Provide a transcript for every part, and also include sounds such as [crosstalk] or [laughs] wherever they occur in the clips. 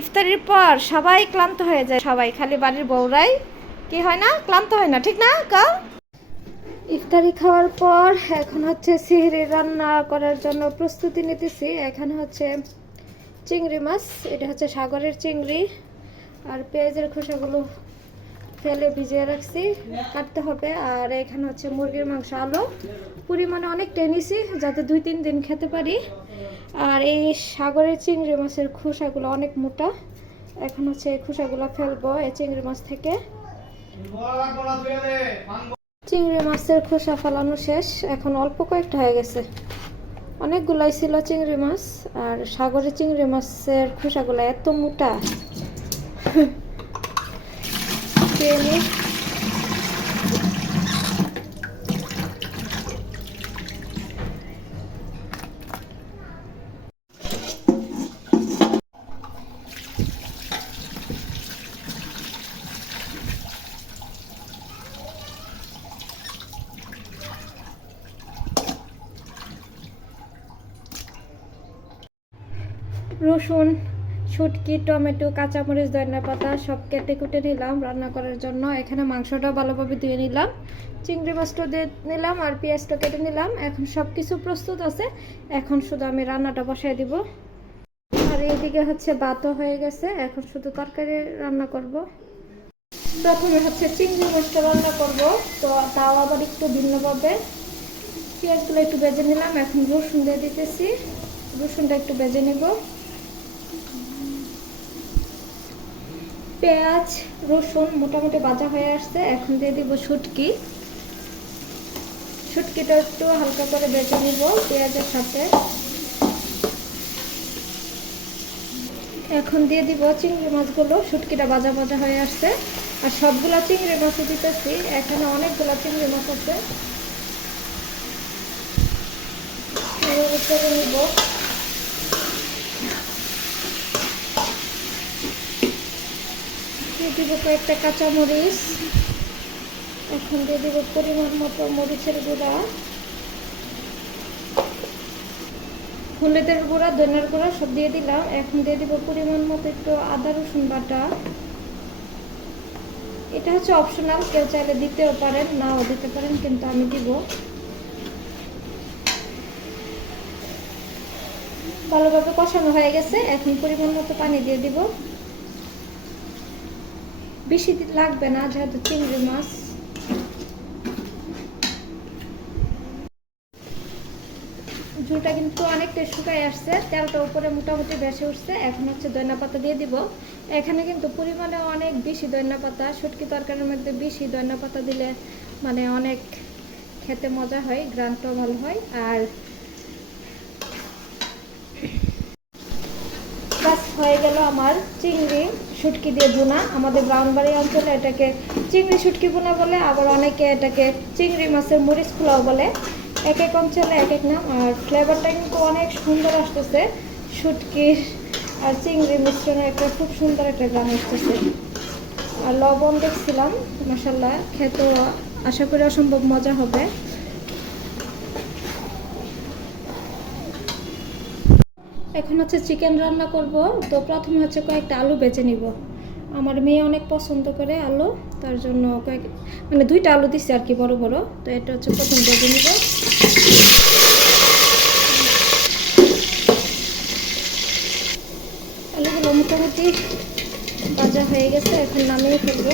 ইফতারির পর সবাই ক্লান্ত হয়ে যায়, সবাই। খালি বাড়ির বউরাই, কি হয় না? ক্লান্ত হয় না, ঠিক না, কা? ইফতারি খাওয়ার পর এখন হচ্ছে সিহরি রান্না করার জন্য প্রস্তুতি নিতেছি। এখন হচ্ছে চিংড়ি মাছ, এটা হচ্ছে সাগরের চিংড়ি আর পেঁয়াজের খোসাগুলো ফেলে ভিজিয়ে রাখছি, কাটতে হবে। আর এখানে হচ্ছে মুরগির মাংস, আলু। পরিমাণে অনেক টেনিছি, যাতে দুই তিন দিন খেতে পারি। আর এই সাগরের চিংড়ি মাছের খোসাগুলো অনেক মোটা। এখন হচ্ছে এই খোসাগুলো ফেলব এই চিংড়ি মাছ থেকে। চিংড়ি মাছের খোসা ফেলানো শেষ। এখন অল্প কয়েকটা হয়ে গেছে। অনেকগুলাই ছিল চিংড়ি মাছ, আর সাগরের চিংড়ি মাছের খোসাগুলো এত মোটা। খেয়ে নিই। রসুন শুটকি, টমেটো, কাঁচামরিচ ধনিয়া পাতা সব কেটে কুটে নিলাম রান্না করার জন্য। এখানে মাংসটা ভালোভাবে ধুয়ে নিলাম, চিংড়ি মাছটা দিয়ে নিলাম আর পেঁয়াজটা কেটে নিলাম। এখন সব কিছু প্রস্তুত আছে, এখন শুধু আমি রান্নাটা বসাই দিব। আর এইদিকে হচ্ছে ভাতও হয়ে গেছে, এখন শুধু তরকারি রান্না করব। প্রথমে হচ্ছে চিংড়ি মাছটা রান্না করব, তো তাও আবার একটু ভিন্নভাবে। পেঁয়াজগুলো একটু বেজে নিলাম, এখন রসুন দিয়ে দিতেছি, রসুনটা একটু বেজে নেব। পেঁয়াজ, রসুন মোটামুটি ভাজা হয়ে আসছে। এখন দিয়ে দিব শুটকি। শুটকিটা একটু হালকা করে ভেজে নিব পেঁয়াজের সাথে। এখন দিয়ে দিব চিংড়ি মাছগুলো। শুটকিটা ভাজা ভাজা হয়ে আসছে। আর সবগুলা চিংড়ি মাছও দিতেছি। এখানে অনেকগুলা চিংড়ি মাছ আছে। নিব। দিয়ে দিব কয়েকটা কাঁচামরিচ। এখন দিয়ে দিব পরিমাণ মতো মরিচের গুঁড়া। হলুদের গুঁড়া, ধনের গুঁড়া সব দিয়ে দিলাম। এখন দিয়ে দিব পরিমাণ মতো একটু আদা, রসুন বাটা। এটা হচ্ছে অপশনাল, কেউ চাইলে দিতেও পারেন, নাও দিতে পারেন, কিন্তু আমি দিব। ভালোভাবে কষানো হয়ে গেছে, এখন পরিমাণ মতো পানি দিয়ে দিব। বেশি লাগবে না, যেহেতু চিংড়ি মাছ। ঝুলটা কিন্তু অনেকটা শুকায় আসছে, তেলটা উপরে মোটামুটি বেশি উঠছে। এখন হচ্ছে দইনা পাতা দিয়ে দিব। এখানে কিন্তু পরিমাণে অনেক বেশি দইনা পাতা, শুটকি তরকারির মধ্যে বেশি দইনা পাতা দিলে মানে অনেক খেতে মজা হয়, গ্রানটাও ভালো হয়। আর বাস হয়ে গেল আমার চিংড়ি শুটকি দিয়ে বোনা আমাদের ব্রাউনবাড়ি অঞ্চলে এটাকে চিংড়ি শুটকি বোনা বলে, আবার অনেকে এটাকে চিংড়ি মাছের মরিচ পোলাও বলে। এক এক অঞ্চলে এক এক নাম, আর ফ্লেভারটা কিন্তু অনেক সুন্দর আসতেছে। শুটকির আর চিংড়ি মিশ্রণের একটা খুব সুন্দর একটা গান আসতেছে। আর লবণ দেখছিলাম মশাল্লা খেতেও আশা করি অসম্ভব মজা হবে। এখন হচ্ছে চিকেন রান্না করব। তো প্রথমে হচ্ছে কয়েকটা আলু বেছে নিব। আমার মেয়ে অনেক পছন্দ করে আলু, তার জন্য কয়েক মানে দুইটা আলু দিচ্ছে আর কি বড় বড়। তো এটা হচ্ছে প্রথম বেছে নিব। আলুগুলো মোটামুটি ভাজা হয়ে গেছে, এখন নামিয়ে ফেলব।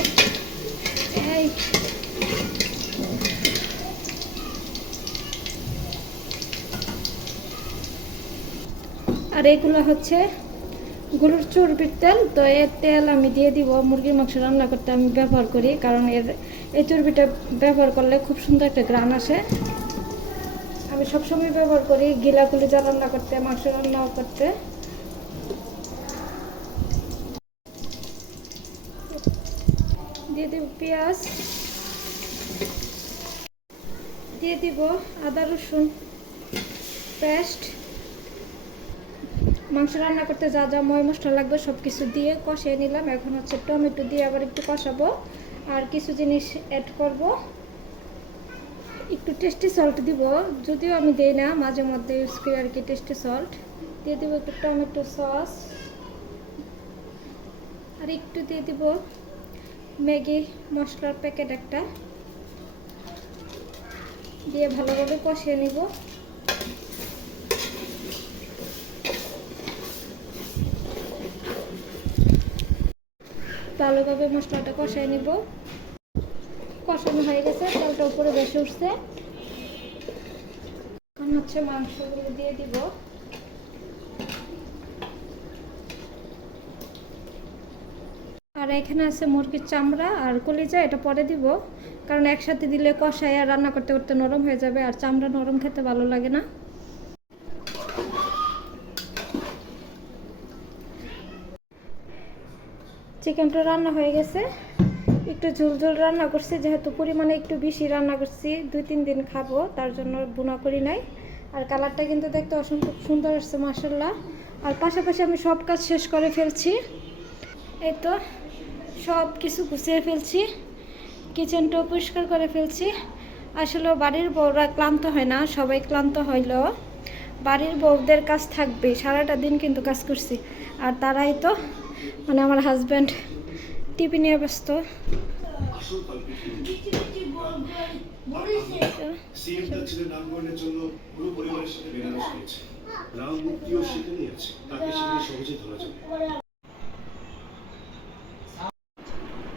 আর এগুলো হচ্ছে গরুর চর্বির তেল, তো এর তেল আমি দিয়ে দিব, মুরগির মাংস রান্না করতে আমি ব্যবহার করি, কারণ এর, এই চর্বিটা ব্যবহার করলে খুব সুন্দর একটা গ্রান আসে। আমি সবসময় ব্যবহার করি গিলা যা রান্না করতে, মাংস রান্না করতে। দিয়ে দিব পেঁয়াজ। দিয়ে দিব আদা রসুন পেস্ট। মাংস রান্না করতে যা যা ময় মশলা লাগবে সব কিছু দিয়ে কষিয়ে নিলাম। এখন হচ্ছে টমেটো দিয়ে আবার একটু কষাবো। আর কিছু জিনিস অ্যাড করব। একটু টেস্টি সল্ট দিব। যদিও আমি দেই না, মাঝে মধ্যে ইউজ করি আর কি টেস্টি সল্ট দিয়ে দেবো একটু টমেটো সস। আর একটু দিয়ে দিব ম্যাগি মশলার প্যাকেট একটা। দিয়ে ভালোভাবে কষিয়ে নিব। ভালোভাবে মশলাটা কষিয়ে নিব। কষানো হয়ে গেছে, তেলটা উপরে বেশি উঠছে। এখন হচ্ছে মাংসগুলো দিয়ে দিব। আর এখানে আছে মুরগির চামড়া আর কলিজা, এটা পরে দিব। কারণ একসাথে দিলে কষাই আর রান্না করতে করতে নরম হয়ে যাবে, আর চামড়া নরম খেতে ভালো লাগে না। চিকেনটা রান্না হয়ে গেছে, একটু ঝোল রান্না করছি, যেহেতু পরিমাণে একটু বেশি রান্না করছি, দুই তিন দিন খাব, তার জন্য বুনা করি নাই। আর কালারটা কিন্তু দেখতে অসম্ভব সুন্দর আসছে মাসাল্লাহ আর পাশাপাশি আমি সব কাজ শেষ করে ফেলছি। এই তো, সব কিছু গুছিয়ে ফেলছি, কিচেনটাও পরিষ্কার করে ফেলছি। আসলে বাড়ির বউরা ক্লান্ত হয় না, সবাই ক্লান্ত হইলেও বাড়ির বউদের কাজ থাকবে, সারাটা দিন কিন্তু কাজ করছি। আর তারাই তো মানে আমার হাজব্যান্ড টিভি নিয়ে ব্যস্ত।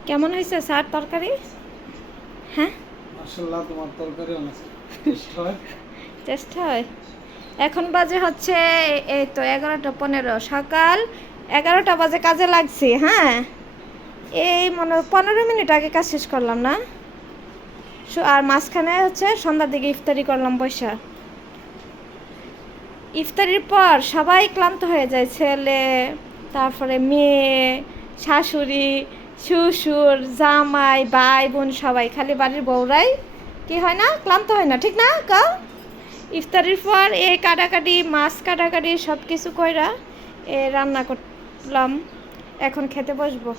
কেমন হয়েছে স্যার তরকারি? হ্যাঁ? মাশাল্লাহ তোমার তরকারি অনেক [laughs] টেস্ট হয়। টেস্ট হয়? এখন বাজে হচ্ছে এই তো এগারোটা পনেরো। সকাল এগারোটা বাজে কাজে লাগছি হ্যাঁ? এই মনে পনেরো মিনিট আগে কাজ শেষ করলাম না? আর মাঝখানে হচ্ছে সন্ধ্যার দিকে ইফতারি করলাম পয়সা ইফতারির পর সবাই ক্লান্ত হয়ে যায়, ছেলে, তারপরে মেয়ে, শাশুড়ি, শ্বশুর, জামাই, ভাই বোন সবাই, খালি বাড়ির বউরাই, কি হয় না? ক্লান্ত হয় না, ঠিক না কা ইফতারির পর এই কাটাকাটি, মাছ কাটাকাটি সব কিছু কইরা এ রান্না করলাম, এখন খেতে বসবো।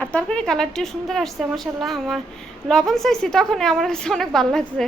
আর তরকারি কালারটিও সুন্দর আসছে মাসাল্লাহ আমার লবণ চাইছি তখন আমার কাছে অনেক ভালো লাগছে।